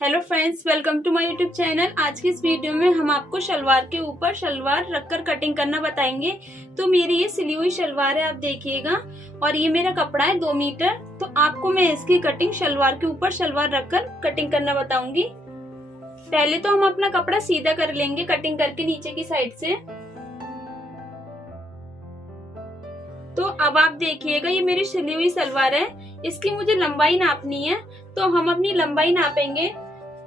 Hello friends, welcome to my YouTube channel. आज की इस वीडियो में हम आपको शलवार के ऊपर शलवार रखकर कटिंग करना बताएंगे। तो मेरी ये सिली हुई शलवार है, आप देखिएगा, और ये मेरा कपड़ा है 2 मीटर। तो आपको मैं इसकी कटिंग शलवार के ऊपर शलवार रखकर कटिंग करना बताऊंगी। पहले तो हम अपना कपड़ा सीधा कर लेंगे कटिंग करके नीचे की साइड से। तो अब आप देखिएगा, ये मेरी सिली हुई सलवार है, इसकी मुझे लंबाई नापनी है। तो हम अपनी लंबाई नापेंगे।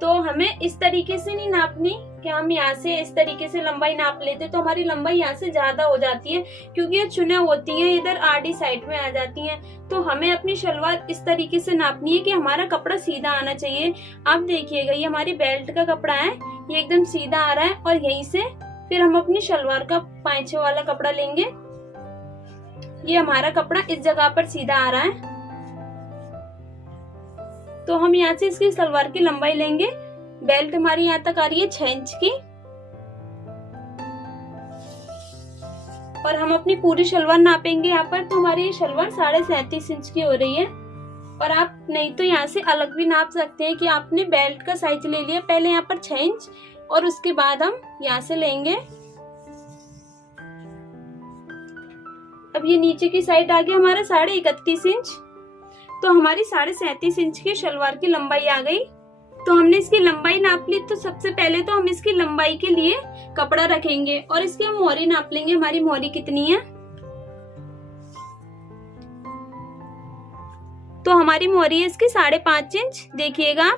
तो हमें इस तरीके से नहीं नापनी कि हम यहाँ से इस तरीके से लंबाई नाप लेते तो हमारी लंबाई यहाँ से ज्यादा हो जाती है, क्योंकि ये चुने होती हैं इधर आड़ी साइड में आ जाती हैं। तो हमें अपनी शलवार इस तरीके से नापनी है कि हमारा कपड़ा सीधा आना चाहिए। आप देखिएगा, ये हमारी बेल्ट का कपड़ा है, ये एकदम सीधा आ रहा है। और यहीं से फिर हम अपनी शलवार का पांचे वाला कपड़ा लेंगे। ये हमारा कपड़ा इस जगह पर सीधा आ रहा है। तो हम यहाँ से इसकी सलवार की लंबाई लेंगे। बेल्ट हमारी यहाँ तक आ रही है 6 इंच की, और हम अपनी पूरी शलवार नापेंगे यहाँ पर। तो हमारी ये शलवार 37.5 इंच की हो रही है। और आप नहीं तो यहाँ से अलग भी नाप सकते हैं कि आपने बेल्ट का साइज ले लिया पहले यहाँ पर 6 इंच, और उसके बाद हम यहाँ से लेंगे। अब ये नीचे की साइड आ गया हमारा 31.5 इंच। तो हमारी 37.5 इंच की शलवार की लंबाई आ गई। तो हमने इसकी लंबाई नाप ली। तो सबसे पहले तो हम इसकी लंबाई के लिए कपड़ा रखेंगे और इसकी हम मोहरी नाप लेंगे, हमारी मोहरी कितनी है। तो हमारी मोहरी है इसकी 5.5 इंच। देखिएगा,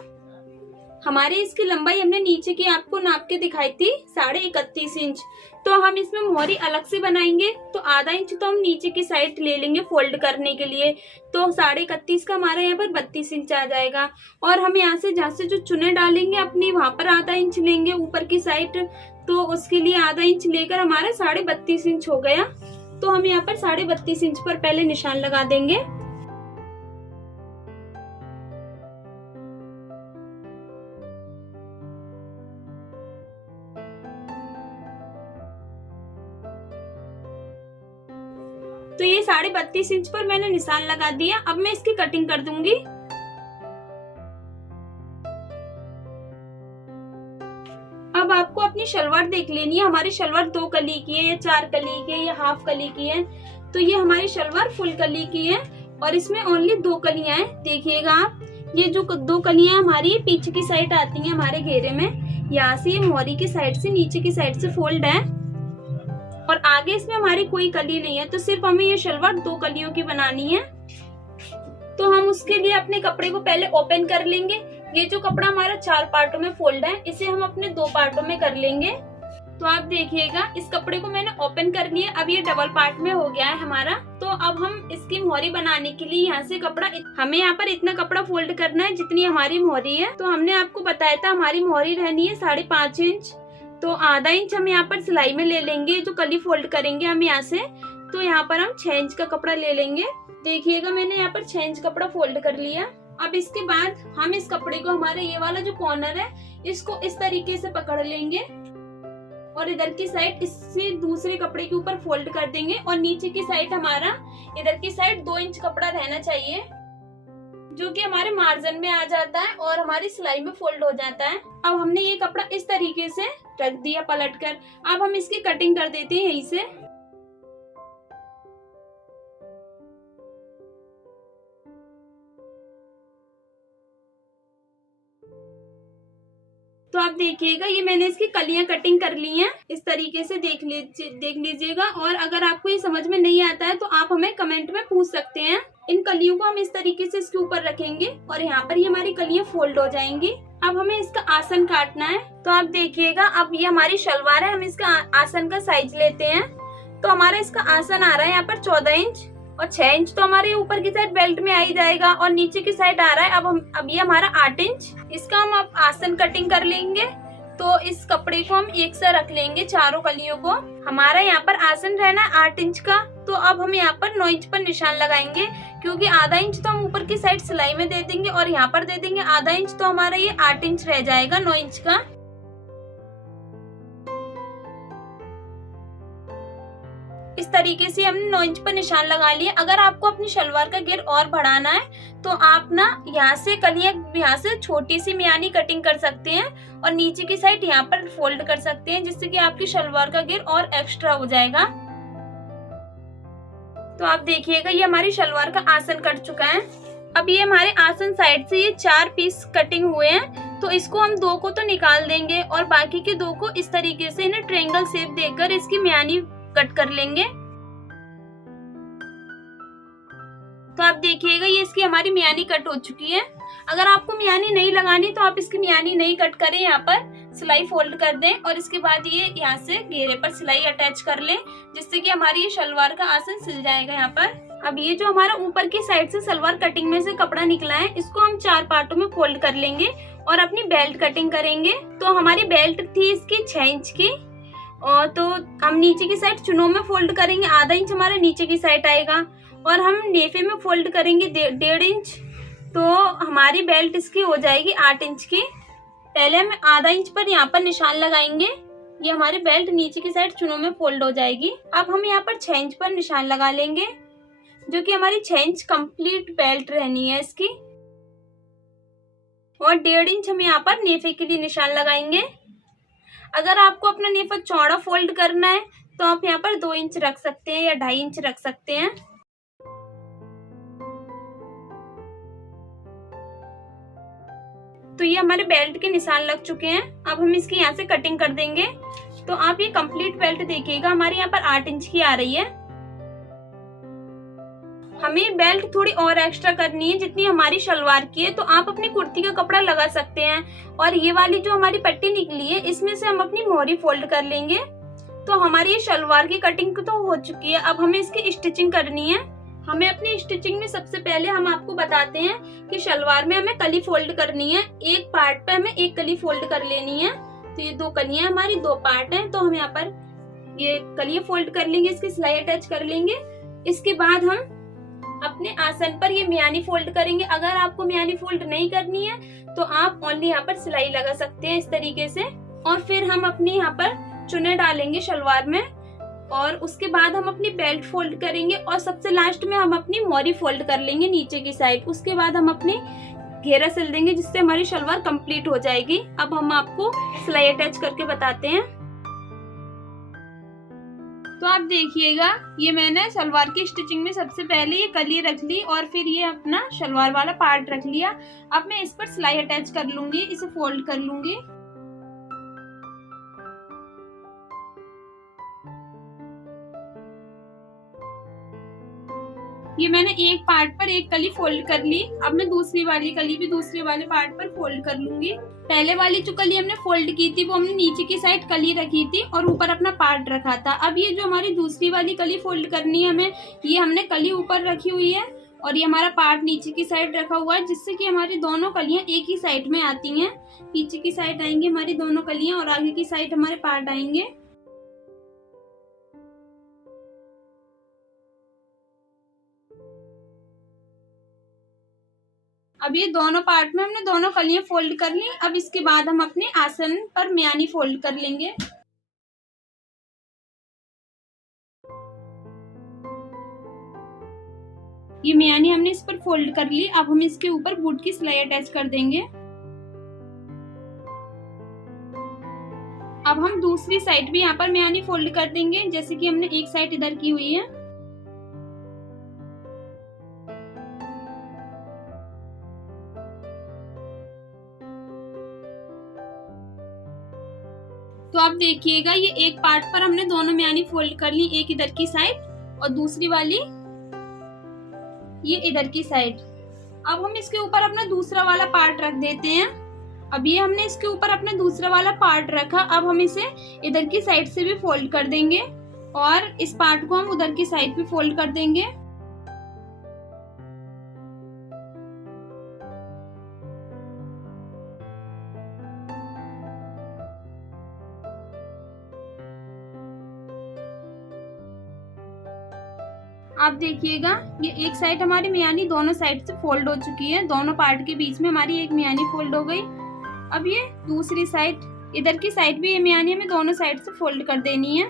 हमारी इसकी लंबाई हमने नीचे की आपको नाप के दिखाई थी 31.5 इंच। तो हम इसमें मोहरी अलग से बनाएंगे। तो आधा इंच तो हम नीचे की साइड ले लेंगे फोल्ड करने के लिए। तो 31.5 का हमारा यहाँ पर 32 इंच आ जाएगा। और हम यहाँ से जहाँ से जो चुने डालेंगे अपनी, वहां पर आधा इंच लेंगे ऊपर की साइड। तो उसके लिए आधा इंच लेकर हमारा 32.5 इंच हो गया। तो हम यहाँ पर 32.5 इंच पर पहले निशान लगा देंगे। तो ये 32.5 इंच पर मैंने निशान लगा दिया। अब मैं इसकी कटिंग कर दूंगी। अब आपको अपनी शलवार देख लेनी है। हमारी शलवार 2 कली की है या 4 कली की है या हाफ कली की है। तो ये हमारी शलवार फुल कली की है और इसमें ओनली 2 कलियां हैं। देखिएगा आप, ये जो 2 कलियां हमारी पीछे की साइड आती हैं हमारे घेरे में, यहाँ से ये मोहरी की साइड से नीचे की साइड से फोल्ड है, और आगे इसमें हमारी कोई कली नहीं है। तो सिर्फ हमें ये शलवार 2 कलियों की बनानी है। तो हम उसके लिए अपने कपड़े को पहले ओपन कर लेंगे। ये जो कपड़ा हमारा 4 पार्टों में फोल्ड है, इसे हम अपने 2 पार्टों में कर लेंगे। तो आप देखिएगा, इस कपड़े को मैंने ओपन कर लिया। अब ये डबल पार्ट में हो गया है हमारा। तो अब हम इसकी मोहरी बनाने के लिए यहाँ से कपड़ा, हमें यहाँ पर इतना कपड़ा फोल्ड करना है जितनी हमारी मोहरी है। तो हमने आपको बताया था हमारी मोहरी रहनी है 5.5 इंच। तो आधा इंच हम यहाँ पर सिलाई में ले लेंगे, जो कली फोल्ड करेंगे हम यहाँ से। तो यहाँ पर हम 6 इंच का कपड़ा ले लेंगे। देखिएगा, मैंने यहाँ पर 6 इंच कपड़ा फोल्ड कर लिया। अब इसके बाद हम इस कपड़े को, हमारा ये वाला जो कॉर्नर है, इसको इस तरीके से पकड़ लेंगे और इधर की साइड इससे दूसरे कपड़े के ऊपर फोल्ड कर देंगे। और नीचे की साइड हमारा, इधर की साइड 2 इंच कपड़ा रहना चाहिए, जो कि हमारे मार्जिन में आ जाता है और हमारी सिलाई में फोल्ड हो जाता है। अब हमने ये कपड़ा इस तरीके से रख दिया पलटकर। अब हम इसकी कटिंग कर देते हैं यहीं से। तो आप देखिएगा, ये मैंने इसकी कलियां कटिंग कर ली हैं। इस तरीके से देख लीजिएगा। और अगर आपको ये समझ में नहीं आता है तो आप हमें कमेंट में पूछ सकते हैं। इन कलियों को हम इस तरीके से इसके ऊपर रखेंगे और यहाँ पर ये हमारी कलियां फोल्ड हो जाएंगी। अब हमें इसका आसन काटना है। तो आप देखिएगा, अब ये हमारी शलवार है, हम इसका आसन का साइज लेते हैं। तो हमारा इसका आसन आ रहा है यहाँ पर 14 इंच, और 6 इंच तो हमारे ऊपर की साइड बेल्ट में आ ही जाएगा, और नीचे की साइड आ रहा है अब ये हमारा 8 इंच। इसका हम अब आसन कटिंग कर लेंगे। तो इस कपड़े को हम एक सा रख लेंगे, चारों कलियों को। हमारा यहाँ पर आसन रहना है 8 इंच का। तो अब हम यहाँ पर 9 इंच पर निशान लगाएंगे, क्योंकि आधा इंच तो हम ऊपर की साइड सिलाई में दे देंगे और यहाँ पर दे देंगे आधा इंच। तो हमारा ये 8 इंच रह जाएगा 9 इंच का। इस तरीके से हमने 9 इंच पर निशान लगा लिए। अगर आपको अपनी शलवार का घेर और बढ़ाना है तो आप ना यहाँ से कलियां, यहाँ से छोटी सी मियानी कटिंग कर सकते हैं और नीचे की साइड यहाँ पर फोल्ड कर सकते हैं, जिससे कि आपकी शलवार का घेर और एक्स्ट्रा हो जाएगा। तो आप देखिएगा ये हमारी शलवार का आसन कट चुका है। अब ये हमारे आसन साइड से ये 4 पीस कटिंग हुए हैं, तो इसको हम 2 को तो निकाल देंगे और बाकी के 2 को इस तरीके से इन्हें ट्रायंगल शेप देकर इसकी मियानी कट कर लेंगे। तो आप देखिएगा ये इसकी हमारी मियानी कट हो चुकी है। अगर आपको मियानी नहीं लगानी तो आप इसकी मियानी नहीं कट करें, यहाँ पर सिलाई फोल्ड कर दें और इसके बाद ये यहाँ से घेरे पर सिलाई अटैच कर लें, जिससे कि हमारी ये शलवार का आसन सिल जाएगा यहाँ पर। अब ये जो हमारा ऊपर की साइड से सलवार कटिंग में से कपड़ा निकला है, इसको हम 4 पार्टों में फोल्ड कर लेंगे और अपनी बेल्ट कटिंग करेंगे। तो हमारी बेल्ट थी इसकी 6 इंच की, और तो हम नीचे की साइड चुनों में फोल्ड करेंगे, आधा इंच हमारे नीचे की साइड आएगा, और हम नेफे में फोल्ड करेंगे 1.5 इंच, तो हमारी बेल्ट इसकी हो जाएगी 8 इंच की। पहले हम आधा इंच पर यहाँ पर निशान लगाएंगे, ये हमारी बेल्ट नीचे की साइड चुनों में फोल्ड हो जाएगी। अब हम यहाँ पर 6 इंच पर निशान लगा लेंगे, जो कि हमारी 6 इंच कंप्लीट बेल्ट रहनी है इसकी, और 1.5 इंच हम यहाँ पर नेफे के लिए निशान लगाएंगे। अगर आपको अपना नेफा चौड़ा फोल्ड करना है तो आप यहाँ पर 2 इंच रख सकते हैं या 2.5 इंच रख सकते हैं। तो ये हमारे बेल्ट के निशान लग चुके हैं। अब हम इसकी यहाँ से कटिंग कर देंगे। तो आप ये कंप्लीट बेल्ट देखिएगा, हमारे यहाँ पर 8 इंच की आ रही है। हमें बेल्ट थोड़ी और एक्स्ट्रा करनी है जितनी हमारी शलवार की है, तो आप अपनी कुर्ती का कपड़ा लगा सकते हैं। और ये वाली जो हमारी पट्टी निकली है, इसमें से हम अपनी मोहरी फोल्ड कर लेंगे। तो हमारी ये शलवार की कटिंग तो हो चुकी है। अब हमें इसकी स्टिचिंग करनी है। हमें अपनी स्टिचिंग में सबसे पहले हम आपको बताते हैं कि शलवार में हमें कली फोल्ड करनी है। एक पार्ट पे हमें एक कली फोल्ड कर लेनी है। तो ये 2 कलियां हमारी 2 पार्ट हैं, तो हम यहाँ पर ये कलियां फोल्ड कर लेंगे, इसकी सिलाई अटैच कर लेंगे। इसके बाद हम अपने आसन पर ये मियानी फोल्ड करेंगे। अगर आपको मियानी फोल्ड नहीं करनी है तो आप ओनली यहाँ पर सिलाई लगा सकते हैं इस तरीके से। और फिर हम अपने यहाँ पर चुने डालेंगे शलवार में, और उसके बाद हम अपनी बेल्ट फोल्ड करेंगे, और सबसे लास्ट में हम अपनी मोहरी फोल्ड कर लेंगे नीचे की साइड। उसके बाद हम अपनी घेरा सिल देंगे, जिससे हमारी शलवार कंप्लीट हो जाएगी। अब हम आपको सिलाई अटैच करके बताते हैं। तो आप देखिएगा ये मैंने सलवार की स्टिचिंग में सबसे पहले ये कली रख ली और फिर ये अपना शलवार वाला पार्ट रख लिया। अब मैं इस पर सिलाई अटैच कर लूंगी, इसे फोल्ड कर लूंगी। ये मैंने एक पार्ट पर एक कली फोल्ड कर ली। अब मैं दूसरी वाली कली भी दूसरे वाले पार्ट पर फोल्ड कर लूंगी। पहले वाली जो कली हमने फोल्ड की थी वो हमने नीचे की साइड कली रखी थी और ऊपर अपना पार्ट रखा था। अब ये जो हमारी दूसरी वाली कली फोल्ड करनी है हमें, ये हमने कली ऊपर रखी हुई है और ये हमारा पार्ट नीचे की साइड रखा हुआ है, जिससे कि हमारी दोनों कलियां एक ही साइड में आती हैं। पीछे की साइड आएंगी हमारी दोनों कलियां और आगे की साइड हमारे पार्ट आएंगे। अब ये दोनों पार्ट में हमने दोनों कलियां फोल्ड कर ली। अब इसके बाद हम अपने आसन पर मियानी फोल्ड कर लेंगे। ये मियानी हमने इस पर फोल्ड कर ली। अब हम इसके ऊपर बूट की सिलाई अटैच कर देंगे। अब हम दूसरी साइड भी यहाँ पर मियानी फोल्ड कर देंगे, जैसे कि हमने एक साइड इधर की हुई है। तो आप देखिएगा ये एक पार्ट पर हमने दोनों मियानी फोल्ड कर ली, एक इधर की साइड और दूसरी वाली ये इधर की साइड। अब हम इसके ऊपर अपना दूसरा वाला पार्ट रख देते हैं। अब ये हमने इसके ऊपर अपना दूसरा वाला पार्ट रखा। अब हम इसे इधर की साइड से भी फोल्ड कर देंगे और इस पार्ट को हम उधर की साइड भी फोल्ड कर देंगे। आप देखिएगा ये एक साइड हमारी मियानी दोनों साइड से फोल्ड हो चुकी है। दोनों पार्ट के बीच में हमारी एक मियानी फोल्ड हो गई। अब ये दूसरी साइड इधर की साइड भी ये मियानी हमें दोनों साइड से फोल्ड कर देनी है।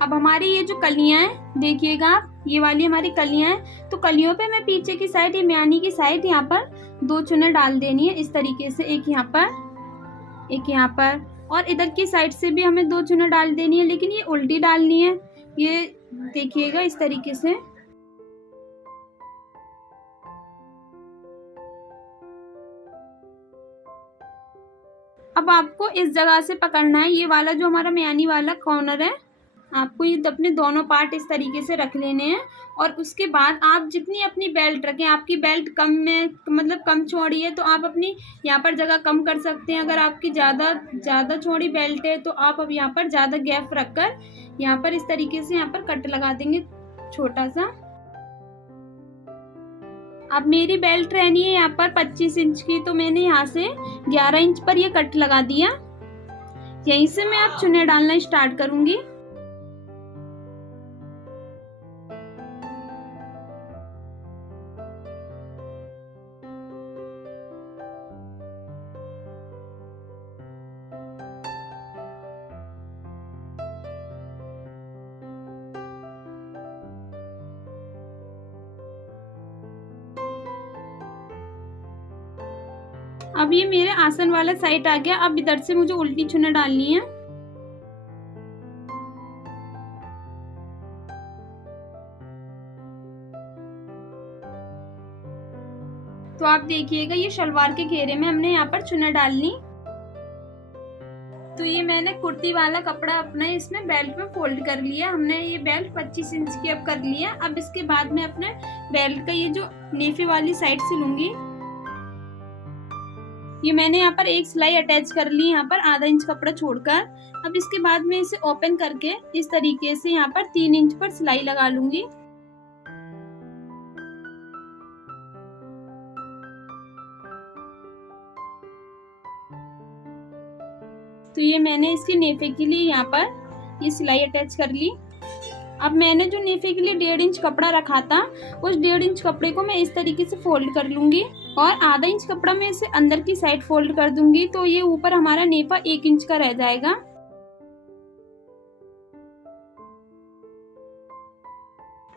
अब हमारी ये जो कलियां हैं देखिएगा आप, ये वाली हमारी कलियां हैं, तो कलियों पे मैं पीछे की साइड, ये म्यानी की साइड यहाँ पर 2 चुने डाल देनी है इस तरीके से, एक यहाँ पर, एक यहाँ पर, और इधर की साइड से भी हमें 2 चुने डाल देनी है, लेकिन ये उल्टी डालनी है। ये देखिएगा इस तरीके से। अब आपको इस जगह से पकड़ना है, ये वाला जो हमारा म्यानी वाला कॉर्नर है, आपको ये अपने दोनों पार्ट इस तरीके से रख लेने हैं। और उसके बाद आप जितनी अपनी बेल्ट रखें, आपकी बेल्ट कम में मतलब कम चौड़ी है तो आप अपनी यहाँ पर जगह कम कर सकते हैं। अगर आपकी ज़्यादा चौड़ी बेल्ट है तो आप अब यहाँ पर ज़्यादा गैप रखकर यहाँ पर इस तरीके से यहाँ पर कट लगा देंगे छोटा सा। अब मेरी बेल्ट रहनी है यहाँ पर 25 इंच की, तो मैंने यहाँ से 11 इंच पर ये कट लगा दिया। यहीं से मैं अब चुन्नी डालना स्टार्ट करूंगी। अब ये मेरे आसन वाला साइड आ गया। अब इधर से मुझे उल्टी चुन्नी डालनी है। तो आप देखिएगा ये शलवार के घेरे में हमने यहाँ पर चुन्नी डालनी। तो ये मैंने कुर्ती वाला कपड़ा अपना इसमें बेल्ट में फोल्ड कर लिया। हमने ये बेल्ट 25 इंच की अब कर लिया। अब इसके बाद मैं अपने बेल्ट का ये जो नेफे वाली साइड से लूंगी, ये मैंने यहाँ पर एक सिलाई अटैच कर ली, यहाँ पर आधा इंच कपड़ा छोड़कर। अब इसके बाद मैं इसे ओपन करके इस तरीके से यहाँ पर 3 इंच पर सिलाई लगा लूंगी। तो ये मैंने इसके नेफे के लिए यहाँ पर ये सिलाई अटैच कर ली। अब मैंने जो नेफे के लिए 1.5 इंच कपड़ा रखा था, उस 1.5 इंच कपड़े को मैं इस तरीके से फोल्ड कर लूंगी और आधा इंच कपड़ा मैं इसे अंदर की साइड फोल्ड कर दूंगी। तो ये ऊपर हमारा नेफा 1 इंच का रह जाएगा।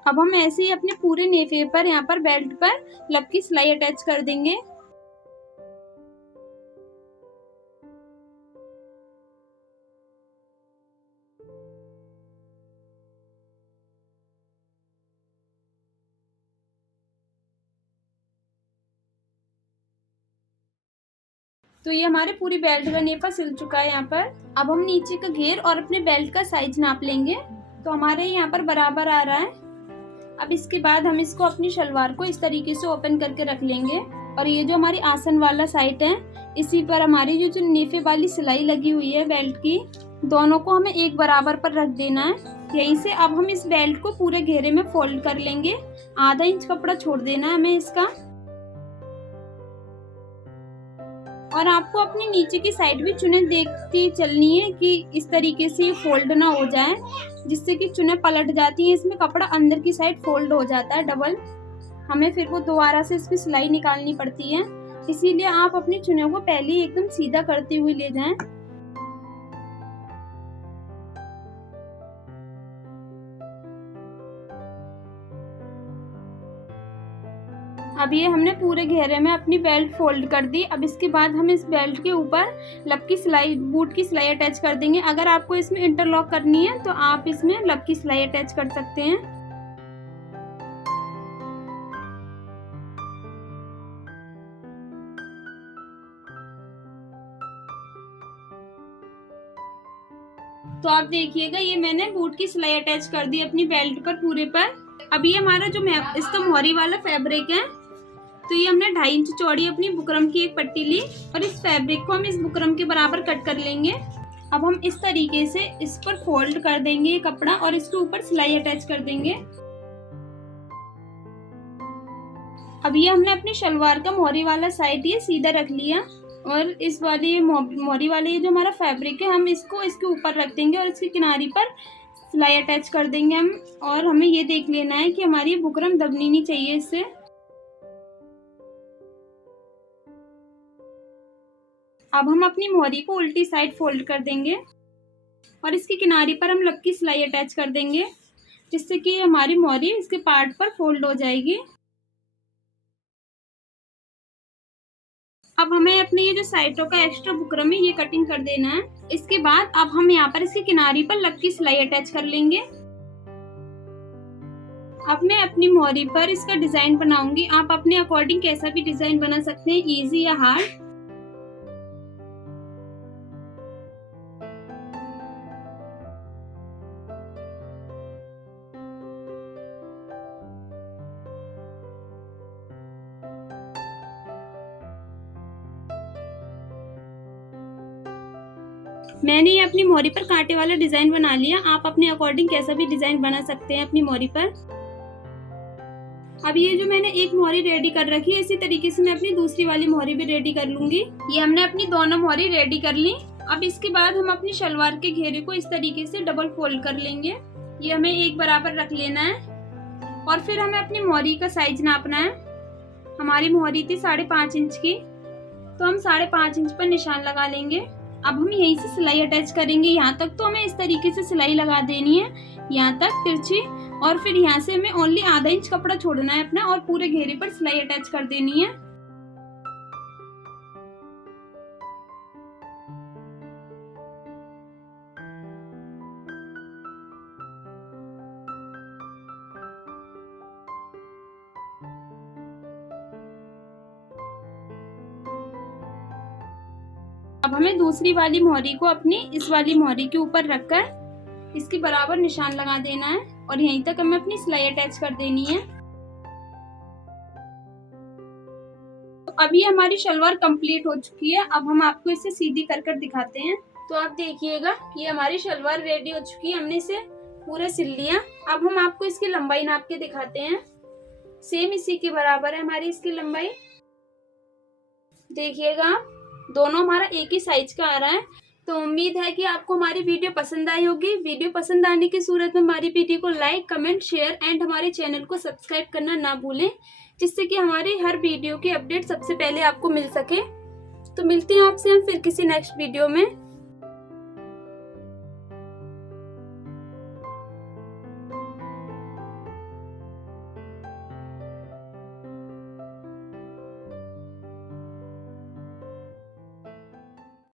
अब हम ऐसे ही अपने पूरे नेफे पर यहाँ पर बेल्ट पर लब की सिलाई अटैच कर देंगे। तो ये हमारे पूरी बेल्ट का नेफा सिल चुका है यहाँ पर। अब हम नीचे का घेर और अपने बेल्ट का साइज नाप लेंगे। तो हमारे यहाँ पर बराबर आ रहा है। अब इसके बाद हम इसको अपनी शलवार को इस तरीके से ओपन करके रख लेंगे और ये जो हमारी आसन वाला साइड है, इसी पर हमारी जो नेफे वाली सिलाई लगी हुई है बेल्ट की, दोनों को हमें एक बराबर पर रख देना है। यहीं से अब हम इस बेल्ट को पूरे घेरे में फोल्ड कर लेंगे। आधा इंच कपड़ा छोड़ देना है हमें इसका। और आपको अपनी नीचे की साइड भी चुने देखती चलनी है कि इस तरीके से फोल्ड ना हो जाए, जिससे कि चुने पलट जाती है। इसमें कपड़ा अंदर की साइड फोल्ड हो जाता है डबल, हमें फिर वो दोबारा से इसकी सिलाई निकालनी पड़ती है। इसीलिए आप अपनी चुने को पहले ही एकदम सीधा करते हुए ले जाएं। अब ये हमने पूरे घेरे में अपनी बेल्ट फोल्ड कर दी। अब इसके बाद हम इस बेल्ट के ऊपर लब की सिलाई, बूट की सिलाई अटैच कर देंगे। अगर आपको इसमें इंटरलॉक करनी है तो आप इसमें लब की सिलाई अटैच कर सकते हैं। तो आप देखिएगा ये मैंने बूट की सिलाई अटैच कर दी अपनी बेल्ट पर पूरे पर। अब ये हमारा जो इसका मोहरी वाला फैब्रिक है, तो ये हमने 2.5 इंच चौड़ी अपनी बुकरम की एक पट्टी ली और इस फैब्रिक को हम इस बुकरम के बराबर कट कर लेंगे। अब हम इस तरीके से इस पर फोल्ड कर देंगे ये कपड़ा और इसके ऊपर सिलाई अटैच कर देंगे। अब ये हमने अपनी शलवार का मोहरी वाला साइड ये सीधा रख लिया और इस वाली मोहरी वाले ये जो हमारा फैब्रिक है, हम इसको इसके ऊपर रख देंगे और इसकी किनारी पर सिलाई अटैच कर देंगे हम। और हमें ये देख लेना है कि हमारी बुकरम दबनी नहीं चाहिए इससे। अब हम अपनी मोहरी को उल्टी साइड फोल्ड कर देंगे और इसकी किनारी पर हम लपकी सिलाई अटैच कर देंगे, जिससे कि हमारी मोहरी इसके पार्ट पर फोल्ड हो जाएगी। अब हमें अपने ये जो साइडों का एक्स्ट्रा बुकरम है ये कटिंग कर देना है। इसके बाद अब हम यहाँ पर इसकी किनारी पर लपकी सिलाई अटैच कर लेंगे। अब मैं अपनी मोहरी पर इसका डिजाइन बनाऊंगी। आप अपने अकॉर्डिंग कैसा भी डिजाइन बना सकते हैं, इजी या हार्ड। मैंने ये अपनी मोहरी पर कांटे वाला डिजाइन बना लिया। आप अपने अकॉर्डिंग कैसा भी डिजाइन बना सकते हैं अपनी मोहरी पर। अब ये जो मैंने एक मोहरी रेडी कर रखी है, इसी तरीके से मैं अपनी दूसरी वाली मोहरी भी रेडी कर लूंगी। ये हमने अपनी दोनों मोहरी रेडी कर ली। अब इसके बाद हम अपनी शलवार के घेरे को इस तरीके से डबल फोल्ड कर लेंगे। ये हमें एक बराबर रख लेना है और फिर हमें अपनी मोहरी का साइज नापना है। हमारी मोहरी थी 5.5 इंच की, तो हम 5.5 इंच पर निशान लगा लेंगे। अब हम यहीं से सिलाई अटैच करेंगे। यहाँ तक तो हमें इस तरीके से सिलाई लगा देनी है, यहाँ तक तिरछी, और फिर यहाँ से हमें ओनली आधा इंच कपड़ा छोड़ना है अपना और पूरे घेरे पर सिलाई अटैच कर देनी है। अब हमें दूसरी वाली मोहरी को अपनी इस वाली मोहरी के ऊपर रखकर इसके बराबर निशान लगा देना है और यहीं तक हमें अपनी सिलाई अटैच कर देनी है। तो अभी हमारी शलवार कंप्लीट हो चुकी है। अब हम आपको इसे सीधी कर दिखाते हैं। तो आप देखिएगा, ये हमारी शलवार रेडी हो चुकी है। हमने इसे पूरा सिल लिया। अब हम आपको इसकी लंबाई नाप के दिखाते हैं। सेम इसी के बराबर है हमारी इसकी लंबाई। देखिएगा आप, दोनों हमारा एक ही साइज का आ रहा है। तो उम्मीद है कि आपको हमारी वीडियो पसंद आई होगी। वीडियो पसंद आने की सूरत में हमारी वीडियो को लाइक, कमेंट, शेयर एंड हमारे चैनल को सब्सक्राइब करना ना भूलें, जिससे कि हमारी हर वीडियो की अपडेट सबसे पहले आपको मिल सके। तो मिलते हैं आपसे हम फिर किसी नेक्स्ट वीडियो में।